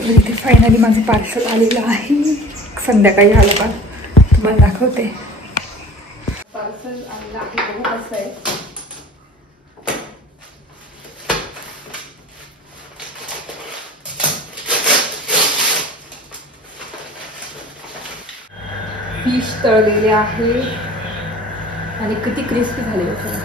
तर इथे फायनली माझं पार्सल आलेलं आहे. संध्याकाळी आलं का तुम्हाला दाखवते. पार्सल आलेलं आहे, बघू कसं आहे. फिश तळलेले आहे आणि किती क्रिस्पी झाले होते.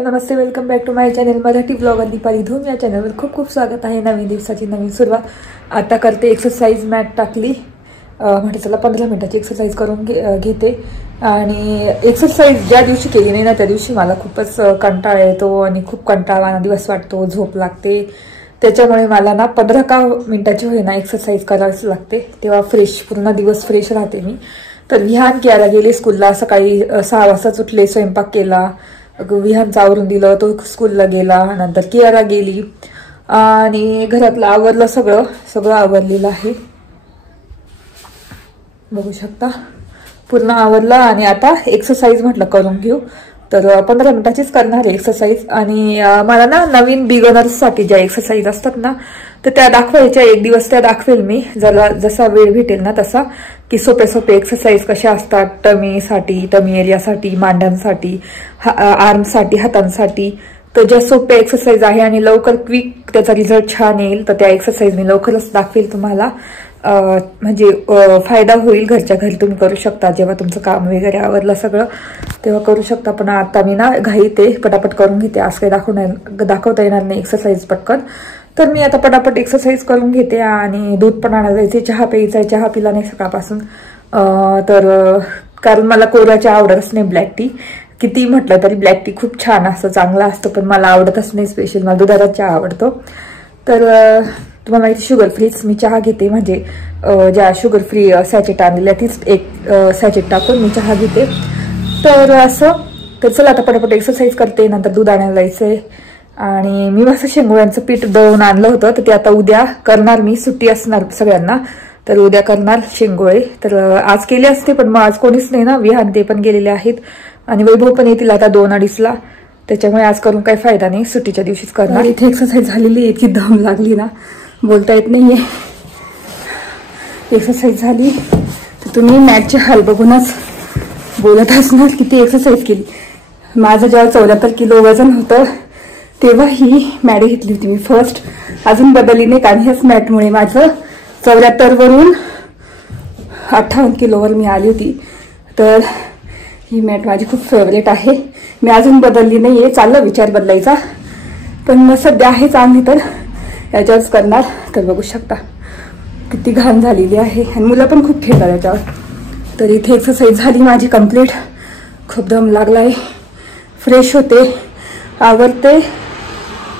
नमस्ते, welcome back to my channel Marathi blogger Deepali Dhoom. या चॅनलवर खूप खूप स्वागत आहे. नवीन दिवसाची नवीन सुरुवात. आता करते एक्सरसाइज. मॅट टाकली, म्हणजे चला 15 मिनिटाची एक्सरसाइज करून घेते. आणि एक्सरसाइज ज्या दिवशी केली नाही ना त्या दिवशी मला खूपच कंटाळा येतो आणि खूप कंटाळवाणा दिवस वाटतो, झोप लागते. त्याच्यामुळे मला ना 15 मिनिटाची होईना एक्सरसाइज करावीच लागते, तेव्हा फ्रेश पूर्ण दिवस फ्रेश राहते मी. तर विहान कियाला गेले स्कूलला. सकाळी 6 वाजताच उठले, स्वयंपाक केला, विहानचं आवरून दिलं, तो स्कूलला गेला. नंतर कियारा गेली आणि घरातलं आवरलं, सगळं आवरलेलं आहे. बघू शकता पूर्ण आवरलं. आणि आता एक्सरसाइज म्हटलं करून घेऊ. तर 15 मिनिटाचीच करणार आहे एक्सरसाइज. आणि मला ना नवीन बिगनर्ससाठी ज्या एक्सरसाइज असतात ना तर त्या दाखवायच्या. एक दिवस त्या दाखवेल मी, जसा वेळ भेटेल ना तसा, की सोपे एक्सरसाइज कशा असतात टमीसाठी, टमी एरियासाठी, मांड्यांसाठी, आर्मसाठी, हातांसाठी. तर ज्या सोप्या एक्सरसाइज आहे आणि लवकर क्विक त्याचा रिझल्ट छान येईल, तर त्या एक्सरसाइज मी लवकरच दाखवेल तुम्हाला. म्हणजे फायदा होईल, घरच्या घरी तुम्ही करू शकता. जेव्हा तुमचं काम वगैरे आवरलं सगळं तेव्हा करू शकता. पण आता मी ना घाई ते पटापट करून घेते, आज काही दाखवता येणार नाही एक्सरसाइज पटकन. तर मी आता पटापट एक्सरसाइज करून घेते. आणि दूध पण आणायला जायचे, चहा प्यायचा आहे, चहा पिला नाही सकाळपासून. तर कारण मला कोऱ्याची आवडतच नाही ब्लॅक टी. किती म्हटलं तरी ब्लॅक टी खूप छान असतं, चांगलं असतं, पण मला आवडतच नाही. स्पेशल मला दुधाचा चहा आवडतो. तर तुम्हाला माहिती शुगर फ्रीच मी चहा घेते. म्हणजे ज्या शुगर फ्री सॅचेट आणलेल्या तीच एक सॅचेट टाकून मी चहा घेते. तर असं. तर चला आता पटापट एक्सरसाइज करते, नंतर दूध आणायला जायचंय. आणि मी मस्त शेंगोळ्यांचं पीठ दळून आणलं होतं, तर ते आता उद्या करणार मी. सुट्टी असणार सगळ्यांना, तर उद्या करणार शेंगोळे. तर आज केले असते पण मग आज कोणीच नाही ना, विहान ते पण गेलेले आहेत आणि वैभव पण येतील आता 2-2:30ला. त्याच्यामुळे आज करून काही फायदा नाही, सुट्टीच्या दिवशीच करणार. इथे एक्सरसाइज झालेली आहे, इतकी दम लागली ना बोलता येत नाहीये. एक्सरसाइज झाली तर तुम्ही मॅटचे हाल बघूनच बोलत असणार किती एक्सरसाइज केली. माझं जेव्हा 74 किलो वजन होतं तेव्हा ही मॅट घेतली होती मी फर्स्ट. अजून बदलली नाही, कारण ह्याच मॅटमुळे माझं 74 वरून 58 किलोवर मी आली होती. तर ही मॅट माझी खूप फेवरेट आहे. मी अजून बदलली नाही आहे, चाललं विचार बदलायचा, पण मग सध्या आहे चांगली तर याच्यावरच करणार. तर बघू शकता किती घाण झालेली आहे आणि मुलं पण खूप खेळतात याच्यावर. तर इथे एक्सरसाइज झाली माझी कंप्लीट. खूप दम लागलाय, फ्रेश होते, आवरते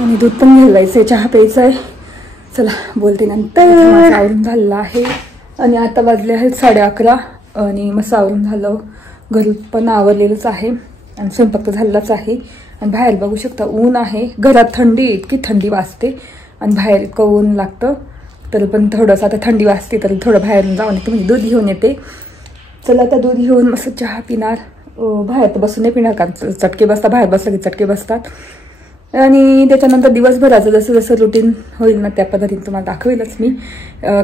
आणि दूध पण घ्यायला जायचंय, चहा प्यायचा आहे. चला बोलते नंतर. आवरून झालेलं आहे आणि आता वाजले आहेत 11:30 आणि मस्त आवरून झालं. घर पण आवरलेलंच आहे आणि स्वयंपाक तर झालेलाच आहे. आणि बाहेर बघू शकता ऊन आहे. घरात थंडी, इतकी थंडी वाजते आणि बाहेर इतकं ऊन लागतं. तर पण थोडंसं आता थंडी वाजते तर थोडं बाहेरून जाऊन येते, म्हणजे दूध घेऊन येते. चला आता दूध घेऊन मस्त चहा पिणार. बाहेर तर बसून नाही पिणार, कारण चटके बसतात, बाहेर बसलं की चटके बसतात. आणि त्याच्यानंतर दिवसभराचं जसं रुटीन होईल ना त्या पद्धतीने तुम्हाला दाखवेलच मी.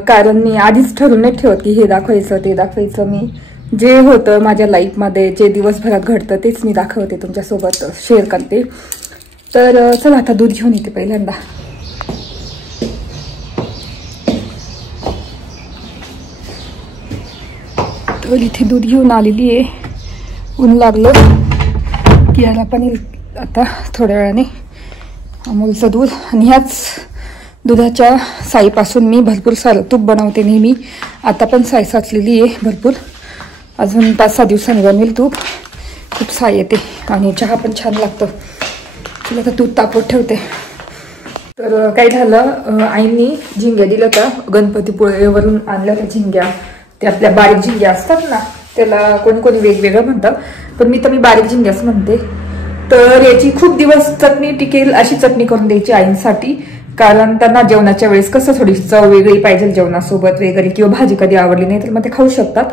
कारण मी आधीच ठरवून नाही ठेवत की हे दाखवायचं ते दाखवायचं. मी जे होतं माझ्या लाईफमध्ये, जे दिवसभरात घडतं तेच मी दाखवते, तुमच्यासोबत शेअर करते. तर चला आता दूध घेऊन येते पहिल्यांदा. तर इथे दूध घेऊन आलेली आहे. ऊन लागलं की याला पण येईल आता थोड्या वेळाने. अमूलचं दूध आणि ह्याच दुधाच्या साईपासून मी भरपूर सारं तूप बनवते नेहमी. आता पण साई साचलेली आहे भरपूर, अजून 5-6 दिवसांनी बनवेल तूप. खूप साई येते आणि चहा पण छान लागतो. तुला तर दूध तापवत ठेवते. तर काय झालं, आईंनी झिंग्या दिल्या होत्या, गणपतीपुळेवरून आणल्या होत्या झिंग्या. ते आपल्या बारीक झिंग्या असतात ना, त्याला कोणी कोणी वेगवेगळं म्हणतं, पण मी बारीक झिंग्याच म्हणते. तर याची खूप दिवस चटणी टिकेल अशी चटणी करून द्यायची आईंसाठी. कारण त्यांना जेवणाच्या वेळेस कसं थोडीशी चव वेगळी पाहिजे जेवणासोबत वगैरे, किंवा भाजी कधी आवडली नाही तर मग ते खाऊ शकतात.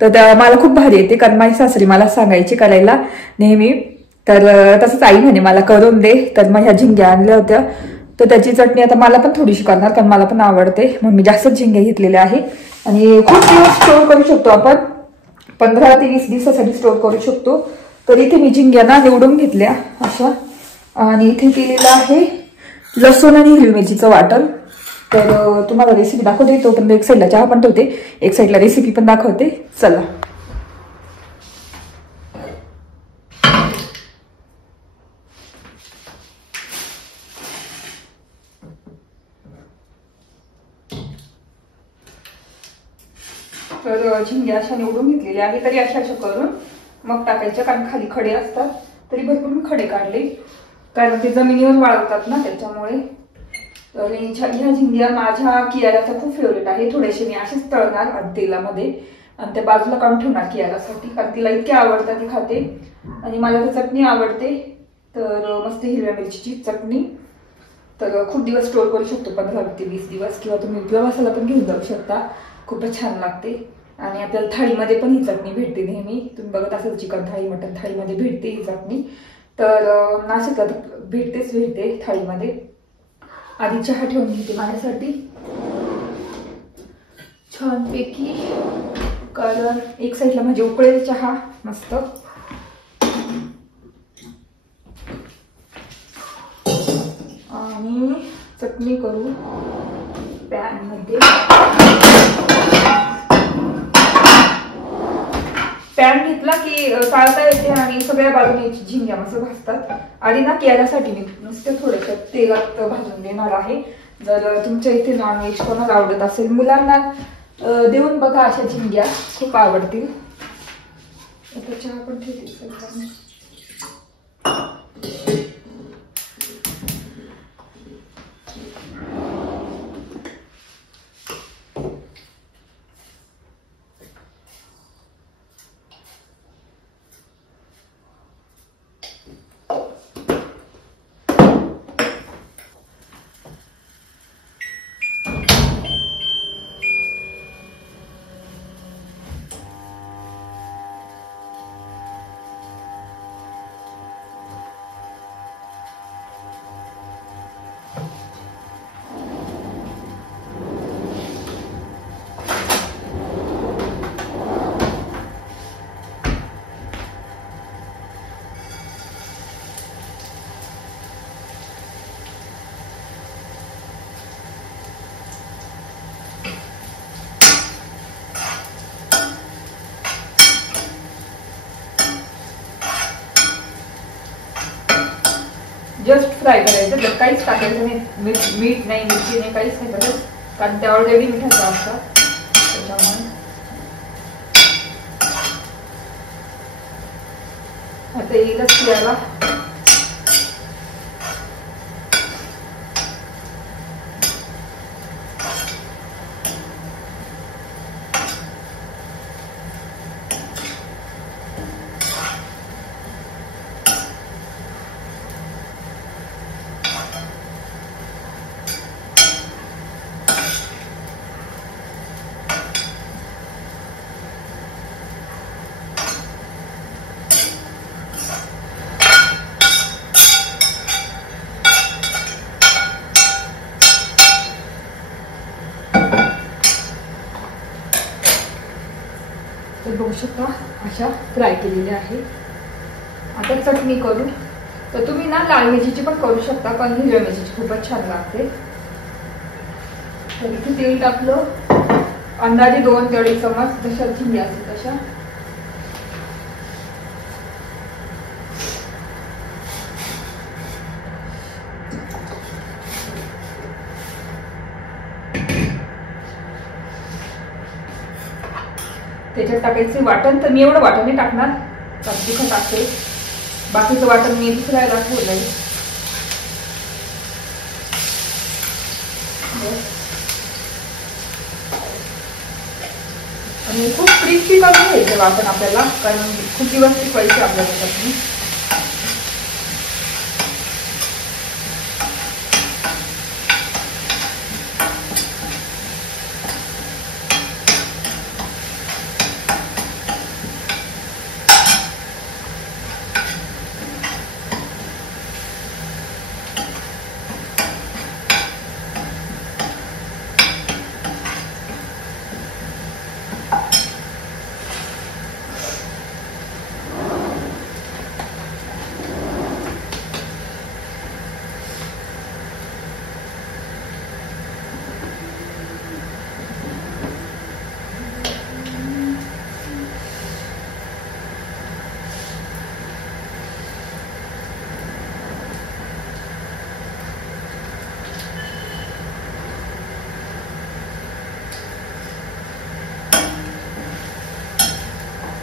तर मला खूप भारी येते, कारण माझी सासरी मला सांगायची करायला नेहमी. तर तसंच आई म्हणे मला करून दे. तर मग ह्या झिंग्या आणल्या होत्या, तर त्याची चटणी आता मला पण थोडीशी करणार, कारण मला पण आवडते म्हणून मी जास्तच झिंगे घेतलेले आहे. आणि खूप दिवस स्टोर करू शकतो आपण, 15 ते 20 दिवसासाठी स्टोर करू शकतो. तर इथे मी झिंग्या ना निवडून घेतल्या अशा, आणि इथे केलेलं आहे लसूण आणि हिरवी मिरचीचं वाटण. तर तुम्हाला रेसिपी दाखवते, तोपर्यंत एक साईडला चहा पण ठेवते, एक साईडला रेसिपी पण दाखवते. चला. तर झिंग्या अशा निवडून घेतलेल्या आहे, तरी अशा करून मग टाकायच्या, कारण खाली खडे असतात. तरी भरपूर खडे काढले, कारण ते जमिनीवर वाळवतात ना त्याच्यामुळे. तर ह्या झिंग्या माझ्या कियाराचा खूप फेवरेट आहे. थोडेसे मी असेच तळणार तेलामध्ये आणि त्या बाजूला काढून ठेवणार कियारासाठी, कारण तिला इतके आवडतात ती खाते. आणि मला तर चटणी आवडते, तर मस्त हिरव्या मिरचीची चटणी. तर खूप दिवस स्टोर करू शकतो, 15 ते 20 दिवस, किंवा तुम्ही प्रवासाला पण घेऊन जाऊ शकता. खूपच छान लागते. आणि आपल्याला थाळीमध्ये पण ही चटणी भेटते नेहमी. तुम्ही बघत असाल चिकन थाळी, मटन थाळीमध्ये भेटते ही चटणी. तर नाशिकात भेटते थाळीमध्ये. आधी चहा ठेवून घेते माझ्यासाठी छानपैकी, कारण एक साईडला म्हणजे उकळेल चहा मस्त. आणि चटणी करू पॅन मध्ये. पॅन घेतला की चालता येते आणि सगळ्या बाजूने झिंग्या मस्त भाजतात. आणि ना केल्यासाठी मी नुसते थोडेसे तेलात भाजून देणार आहे. जर तुमच्या इथे नॉनव्हेज कोणाला आवडत असेल, मुलांना देऊन बघा, अशा झिंग्या खूप आवडतील. आता चहा पण ठेवते. जस्ट फ्राय करायचं, तर काहीच टाकायचं नाही, मीठ नाही, मिरची नाही, काहीच नाही टाकायचं, कारण त्या ऑलरेडी मिठाचा असतात त्याच्यामुळे. आता येईलच याला. बघू शकता अशा फ्राय केलेल्या आहे. आता चटणी करू. तर तुम्ही ना लाल मिरचीची पण करू शकता, पण हिरव्या मिरचीची खूपच छान लागते. तर इथे तेल टाकलं, अंदाजे 2 टेबल चमच, जशा झिंग्या असतील तशा. त्याच्यात टाकायचे वाटण. तर मी एवढं वाटण नाही टाकणार, तिखट टाकते. बाकीचं वाटण मी दुसऱ्याला ठेवलंय. आणि खूप क्रिस्पी करून घ्यायचं वाटण आपल्याला, कारण खूप दिवस टिकवायचे आपल्याला चटणी.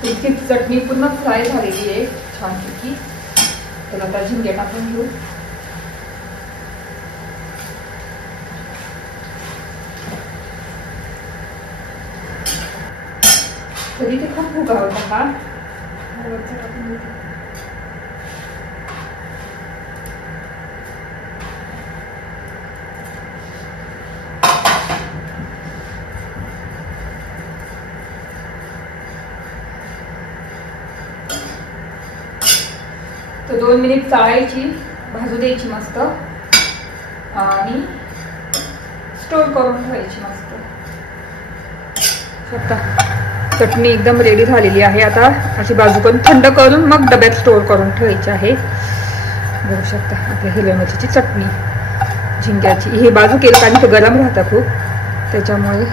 इतकी चटणी पूर्ण फ्राय झालेली आहे छानपैकी. तर आता झिंगे टाकून घेऊ. तरी ते खूप भूक आवडतं का. तर 2 मिनिट चाळायची, भाजू द्यायची मस्त आणि स्टोर करून ठेवायची मस्त. आता चटणी एकदम रेडी झालेली आहे. आता अशी बाजू करून थंड करून मग डब्यात स्टोर करून ठेवायची आहे. बघू शकता आपल्या हिरव्या मिरचीची चटणी झिंग्याची. हे बाजू केलं कारण ते गरम राहतं खूप, त्याच्यामुळे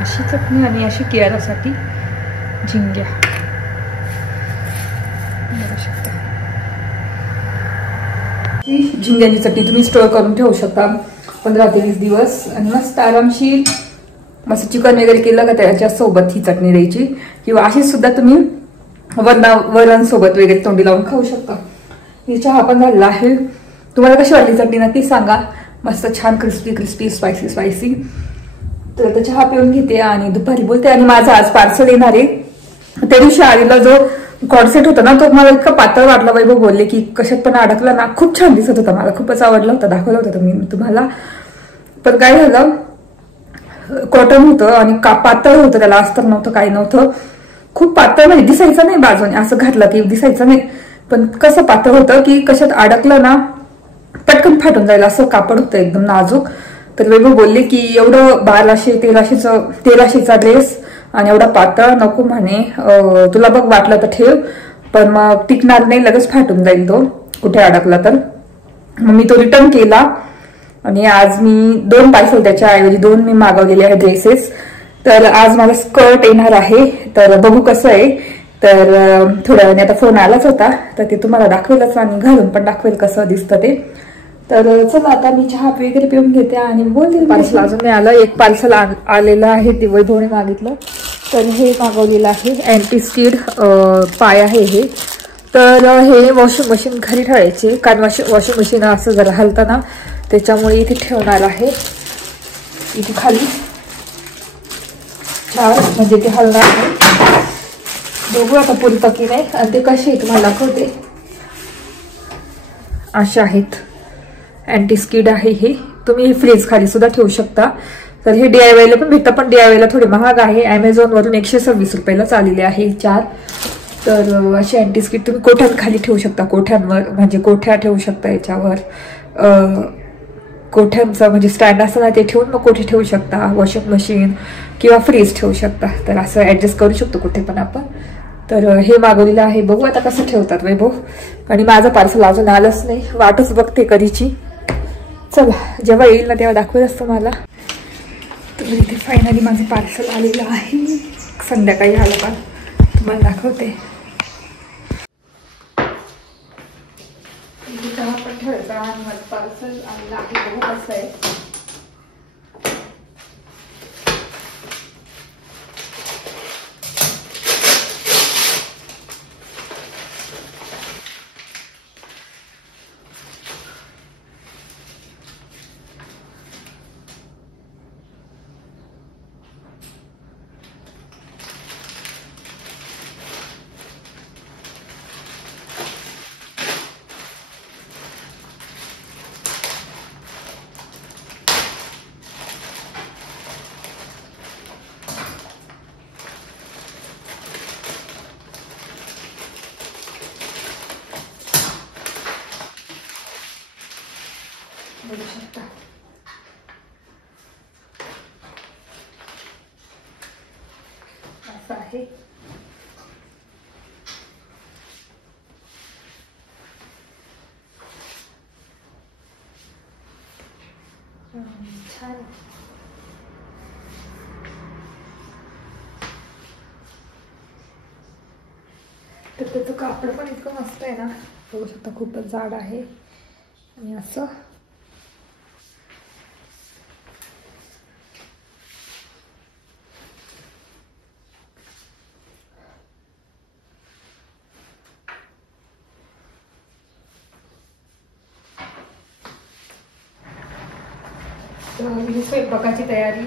अशी चटणी आणि अशी केळासाठी झिंग्या. झिंग्याची चटणी तुम्ही स्टोर करून ठेवू शकता 15 ते 20 दिवस आणि मस्त आरामशीर मस्त चिकन वगैरे केलं का त्याच्या सोबत ही चटणी द्यायची, किंवा अशी सुद्धा तुम्ही वरण सोबत वगैरे तोंडी लावून खाऊ शकता. ही चहा पण झालेला आहे. तुम्हाला कशी वाटली चटणी नक्की सांगा. मस्त छान क्रिस्पी क्रिस्पी स्पायसी स्पायसी. तर आता चहा पिऊन घेते आणि दुपारी बोलते. आणि माझं आज पार्सल येणार आहे. त्या दिवशी आलेला जो कॉर्सेट होता ना तो मला इतका पातळ वाटला. वैभव बोलले की कशात पण अडकला ना, खूप छान दिसत होता, मला खूपच आवडला होता. दाखवला होता मी तुम्हाला. पण काय झालं, कॉटन होतं आणि पातळ होतं, त्याला अस्तर नव्हतं, काही नव्हतं. खूप पातळ म्हणजे दिसायचं नाही बाजूने, असं घातलं की दिसायचं नाही. पण कसं पातळ होतं की कशात अडकलं ना पटकन फाटून जाईल असं कापड होतं, एकदम नाजूक. तर वैभव बोलले की एवढं 1200-1300चा ड्रेस आणि एवढा पातळ नको म्हणे, तुला बघ वाटलं तर ठेव, पण मग टिकणार नाही, लगेच फाटून जाईल तो कुठे अडकला तर. मग मी तो रिटर्न केला आणि आज मी 2 पार्सल, त्याच्या ऐवजी 2 मी मागवलेले आहे ड्रेसेस. तर आज मला स्कर्ट येणार आहे, तर बघू कसं आहे. तर थोड्या वेळाने आता फोन आलाच होता, तर ते तुम्हाला दाखवेलच आणि घालून पण दाखवेल कसं दिसतं ते. तर चला आता मी चहा वगैरे पिऊन घेते आणि बोलते. पार्सल अजून नाही आलं. एक पार्सल आलेलं आहे, ते वैभवने मागितलं. तर हे मागवलेलं आहे अँटी स्किड पाय आहे हे. तर हे वॉशिंग मशीन घरी ठेवायचे, कारण वॉशिंग मशीन असं जरा हलतं ना, त्याच्यामुळे इथे ठेवणार आहे. इथे खाली म्हणजे ते हलणार आहे. बघू आता पुरतं की नाही. आणि ते कसे आहेत तुम्हाला दाखवते. असे आहेत, अँटी स्किड आहे हे. तुम्ही फ्रीज खाली सुद्धा ठेवू शकता. तर हे DIYला पण भेटतं, पण DIYला थोडे महाग आहे. Amazonवरून 126 रुपयालाच आलेले आहे 4. तर अशी अँटी स्किड तुम्ही कोठ्यात खाली ठेवू शकता, कोठ्यांवर म्हणजे कोठ्या ठेवू शकता, याच्यावर कोठ्यांचं म्हणजे स्टँड असतं ना ते ठेवून मग कोठे ठेवू शकता, वॉशिंग मशीन किंवा फ्रीज ठेवू शकता. तर असं ऍडजस्ट करू शकतो कुठे पण आपण. तर हे मागवलेलं आहे, बघू आता कसं ठेवतात वैभव. आणि माझं पार्सल अजून आलंच नाही, वाटच बघते कधीची. चला जेव्हा येईल ना तेव्हा दाखवेल असतं मला. तर इथे फायनली माझं पार्सल आलेलं आहे, संध्याकाळी आलं का तुम्हाला दाखवते. चहा पण ठेवायचा आणि माझं पार्सल आलेलं आहे, बघू कसं आहे. बघू शकता असं आहे. छान. तर त्याचं कापड पण इतकं मस्त आहे ना, बघू शकता खूपच जाड आहे. आणि असं ही स्वयंपाकाची तयारी,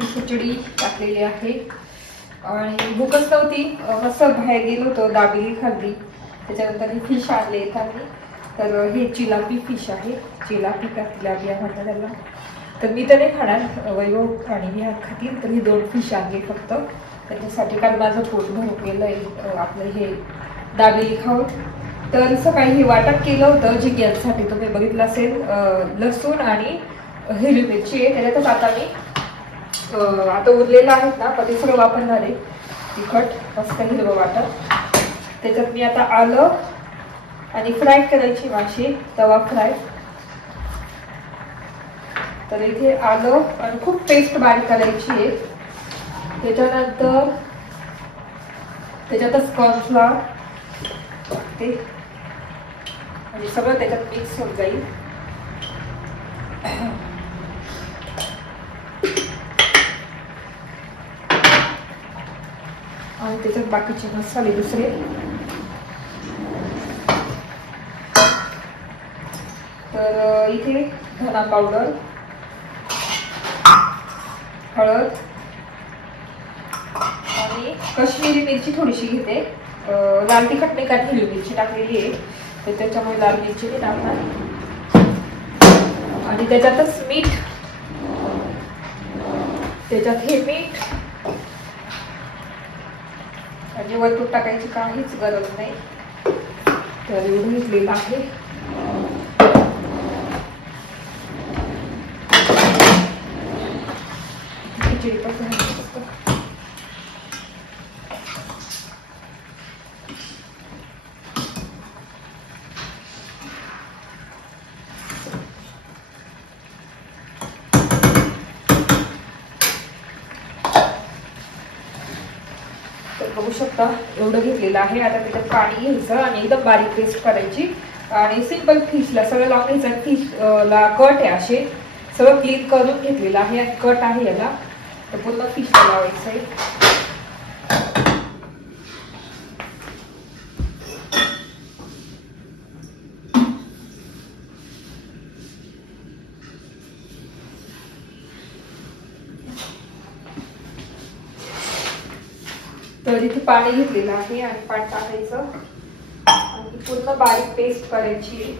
खिचडी टाकलेली आहे आणि भूकच नव्हती, मस्त बाहेर गेलो होतो, दाबेली खाल्ली, त्याच्यानंतर ही फिश आणले आम्ही. तर हे चिलापी फिश आहे, चिलापी का तिलापिया म्हणतात त्याला. तर मी तर नाही खाणार, वैभव आणि मी खातील. तर ही 2 फिश आणली फक्त त्याच्यासाठी, कारण माझं पोट भरून गेलंय आपलं हे दाबेली खाऊन. तर सकाळी हे वाटप केलं होतं जिग्यासाठी, तुम्ही बघितलं असेल. लसूण आणि हिरवी मिरची आहे त्याच्यातच. आता मी आता उरलेलं आहेत ना, पण ते सगळं वापरणार आहे. तिखट मस्त हिरवं वाटप, त्याच्यात मी आता आलं आणि फ्राय करायची माशी, तवा फ्राय. तर इथे आलं आणि खूप पेस्ट बारीक करायची आहे. त्याच्यानंतर त्याच्यातच कॉर्नफ्लॉवर ते म्हणजे सगळं त्याच्यात मिक्स होऊन जाईल. आणि त्याच्यात बाकीचे मसाले दुसरे. तर इथे धना पावडर, हळद आणि काश्मीरी मिरची थोडीशी घेते. लाल तिखट नाही, कारण हिरवी मिरची टाकलेली आहे तर त्याच्यामुळे लाल मिरची नाही टाकणार. आणि त्याच्यातच मीठ, त्याच्यात हे मीठ म्हणजे वरतून टाकायची काहीच गरज नाही. तर एवढं घेतलेलं आहे. खिचडी पण बघू शकता एवढं घेतलेलं आहे. आता त्याच्यात पाणी घ्यायचं आणि एकदम बारीक पेस्ट करायची. आणि सिंपल फिशला सगळं लावून घ्यायचं. फिशला कट आहे, असे सगळं क्लीन करून घेतलेलं आहे आणि कट आहे याला. तर पूर्ण फिशला लावायचं आहे. तर इथे पाणी घेतलेलं आहे आणि पाणी टाकायचं आणि पूर्ण बारीक पेस्ट करायची.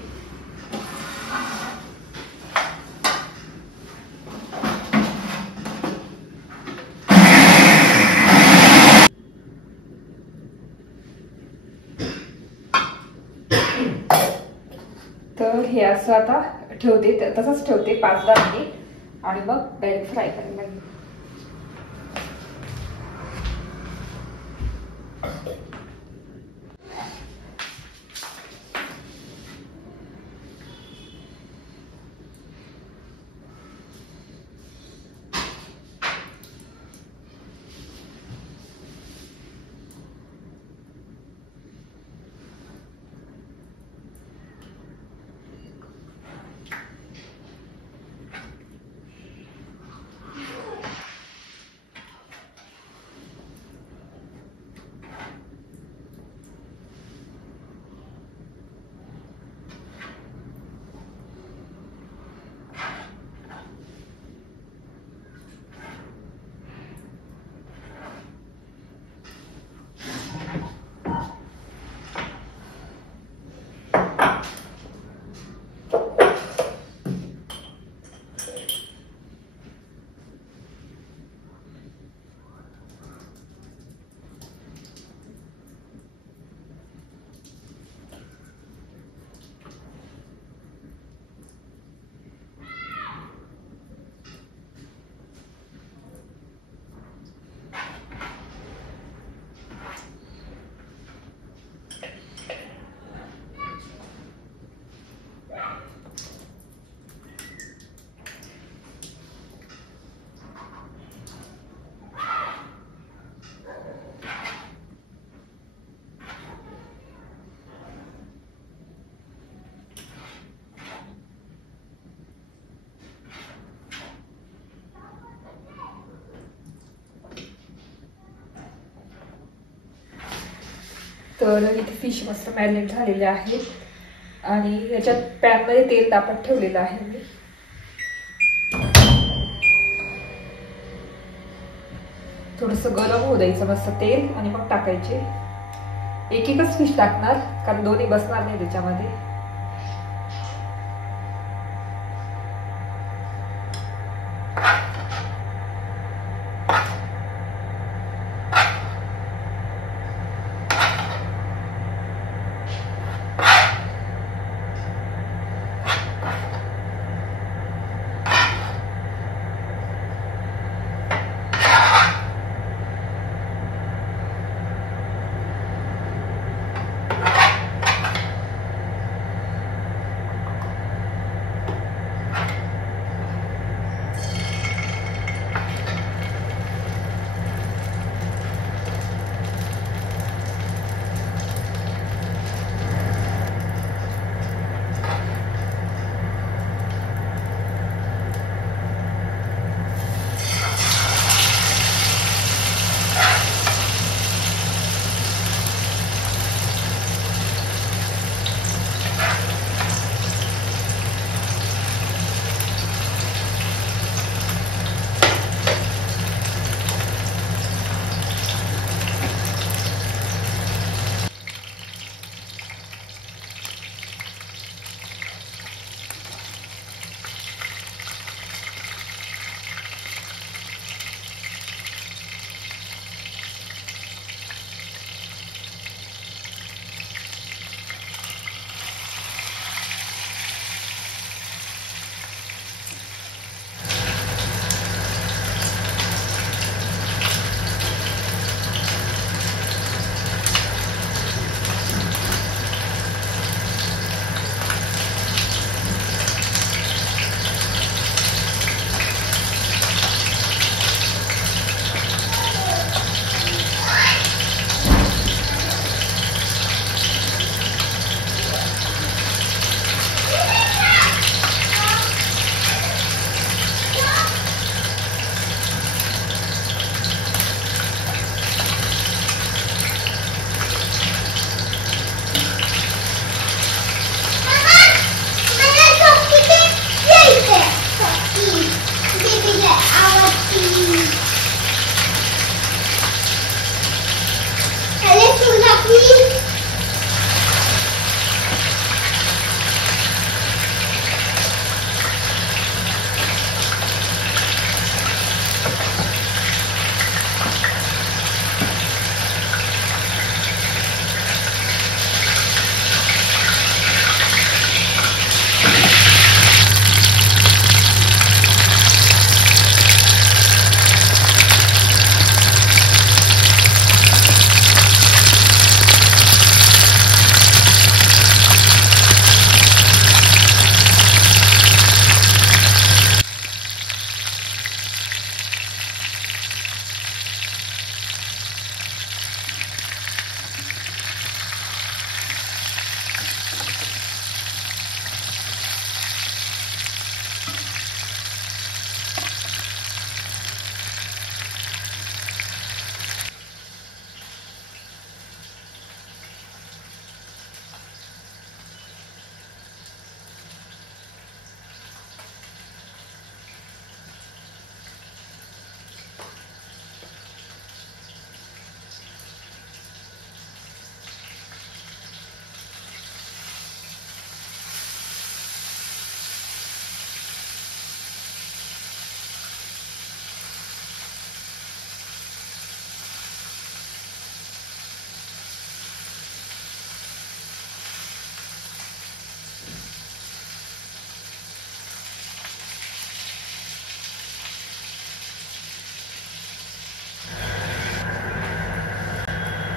तर हे असं आता ठेवते, तसंच ठेवते 5-10 मिनिट आणि मग डायरेक्ट फ्राय करायला लागेल. तर इथे फिश मस्त मॅरिनेट झालेले आहे आणि याच्यात पॅन मध्ये तेल तापत ठेवलेलं आहे मी. थोडंसं गरम होऊ द्यायचं मस्त तेल आणि मग टाकायचे. एक एकच फिश टाकणार कारण दोन्ही बसणार नाही त्याच्यामध्ये.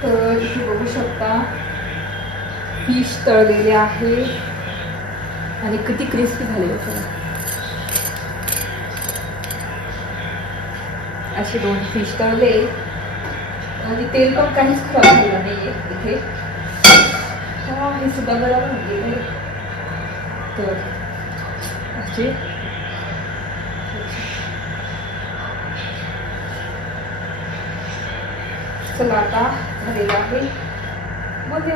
तर इथे बघू शकता फिश तळलेले आहे आणि किती क्रिस्पी झाले बघा. असे 2 फिश तळले आणि तेल पण काहीच खराब झालं नाहीये इथे. हे सुद्धा गरम होते. तर असे चला आता झालेलं आहे मग